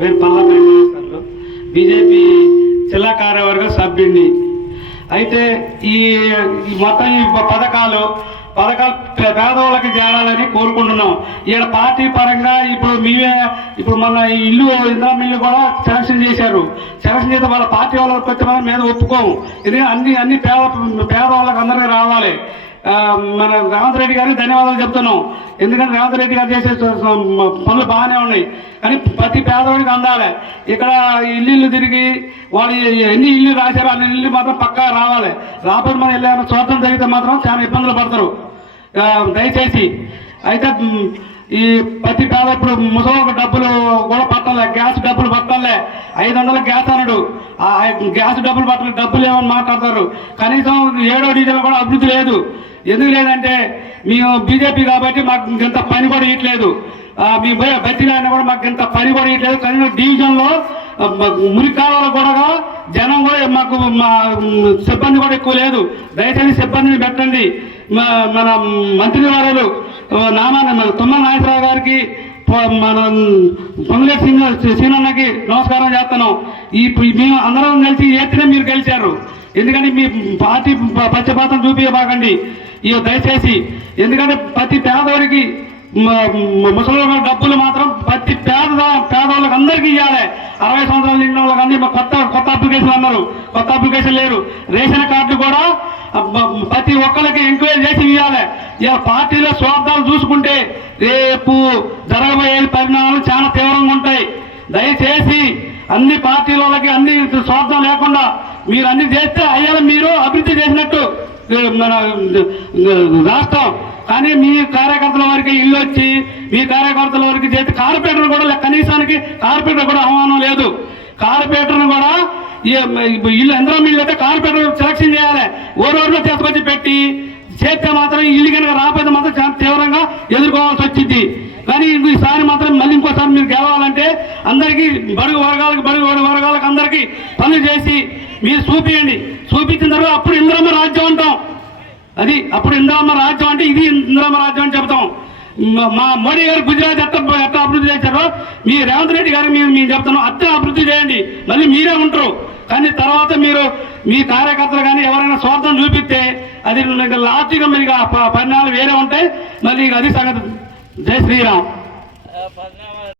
పేరు పల్లా వెంకటేశ్వర్లు, బీజేపీ జిల్లా కార్యవర్గ సభ్యుడిని. అయితే ఈ మొత్తం ఈ పథకాలు పేదవాళ్ళకి చేరాలని కోరుకుంటున్నాం. ఈడ పార్టీ పరంగా ఇప్పుడు మన ఇల్లు ఇందిరా ఇల్లు కూడా సెలక్షన్ చేశారు. సెలక్షన్ చేస్తే వాళ్ళ పార్టీ వాళ్ళకి వచ్చే మీద ఒప్పుకోము. ఎందుకంటే అన్ని పేదవాళ్ళకి అందరికీ రావాలి. మన రేవంత్ రెడ్డి గారికి ధన్యవాదాలు చెప్తున్నాం. ఎందుకంటే రేవంత్ రెడ్డి గారు చేసే పనులు బాగానే ఉన్నాయి, కానీ ప్రతి పేదవాడికి అందాలి. ఇక్కడ ఇల్లు తిరిగి వాళ్ళు ఎన్ని ఇల్లు రాశారో అన్ని ఇల్లు మాత్రం పక్కా రావాలి. రాబోయే మనం వెళ్ళామో చూడటం జరిగితే మాత్రం చాలా ఇబ్బందులు పడతారు. దయచేసి అయితే ఈ ప్రతి పేద ఇప్పుడు ముసలి డబ్బులు కూడా పట్టలే, గ్యాస్ డబ్బులు పట్టలే. 500 గ్యాస్ అన్నాడు, ఆ గ్యాస్ డబ్బులు పట్టలే. డబ్బులు ఏమని మాట్లాడతారు. కనీసం 7వ డివిజన్ కూడా అభివృద్ధి లేదు. ఎందుకు లేదంటే మేము బీజేపీ కాబట్టి మాకు ఇంత పని కూడా ఇవ్వట్లేదు. మీ బతిలో అయినా కూడా మాకు ఇంత పని కూడా ఇవ్వట్లేదు. కనీసం డివిజన్లో మురికాలలో కూడా జనం కూడా మాకు సిబ్బంది కూడా ఎక్కువ లేదు. దయచేసి సిబ్బందిని పెట్టండి. మన మంత్రి వారు మన తుమ్మల నాగేశ్వరరావు గారికి, మన పొంగులేటి సీనన్నకి నమస్కారం చేస్తున్నాం. మేము అందరం కలిసి ఏతినే మీరు గెలిచారు. ఎందుకంటే మీ పార్టీ పక్షపాతం చూపించబాకండి దయచేసి. ఎందుకంటే ప్రతి పేదవారికి ముసలి డబ్బులు మాత్రం ప్రతి పేదవాళ్ళకి అందరికీ ఇవ్వాలి. 60 సంవత్సరాలు నిండిన వాళ్ళకి అందరికీ కొత్త అప్లికేషన్ అన్నారు, కొత్త అప్లికేషన్ లేరు. రేషన్ కార్డు కూడా ప్రతి ఒక్కరికి ఎంక్వైరీ చేసి ఇవ్వాలి. ఇలా పార్టీలో స్వార్థాలు చూసుకుంటే రేపు జరగబోయే పరిణామాలు చాలా తీవ్రంగా ఉంటాయి. దయచేసి అన్ని పార్టీలకి అన్ని స్వార్థం లేకుండా మీరు అన్ని చేస్తే అయ్యాలి మీరు అభివృద్ధి చేసినట్టు మన రాష్ట్రం. కానీ మీ కార్యకర్తల వరకు ఇల్లు వచ్చి మీ కార్యకర్తల వరకు చేస్తే కార్పొరేటర్ కూడా కనీసానికి కార్పొరేటర్ కూడా ఆహ్వానం లేదు. కార్పొరేటర్ని కూడా ఇల్లు ఎందరో ఇల్లు అయితే కార్పొరేటర్ సెలక్షన్ చేయాలి. ఓరోలో తీసుకొచ్చి పెట్టి చేస్తే మాత్రం ఇల్లు కనుక రాకపోతే మాత్రం చాలా తీవ్రంగా ఎదుర్కోవాల్సి వచ్చింది. కానీ ఈసారి మాత్రం మళ్ళీ ఇంకోసారి మీరు గెలవాలంటే అందరికీ బడుగు వర్గాలకు అందరికీ పనులు చేసి మీరు చూపించండి. చూపించిన తర్వాత అప్పుడు ఇందిరమ్మ రాజ్యం అంటాం. అది అప్పుడు ఇందిరమ్మ రాజ్యం అంటే ఇది ఇందిరమ్మ రాజ్యం అని చెప్తాం. మా మోడీ గారు గుజరాత్ ఎట్లా అభివృద్ధి చేశారో మీ రేవంత్ రెడ్డి గారు మేము చెప్తున్నాం అట్లా అభివృద్ధి చేయండి. మళ్ళీ మీరే ఉంటారు. కానీ తర్వాత మీరు మీ కార్యకర్తలు కానీ ఎవరైనా స్వార్థం చూపిస్తే అది లాస్ట్గా మీకు పరిణామాలు వేరే ఉంటాయి. మళ్ళీ అది సంగతి. జై శ్రీరామ్.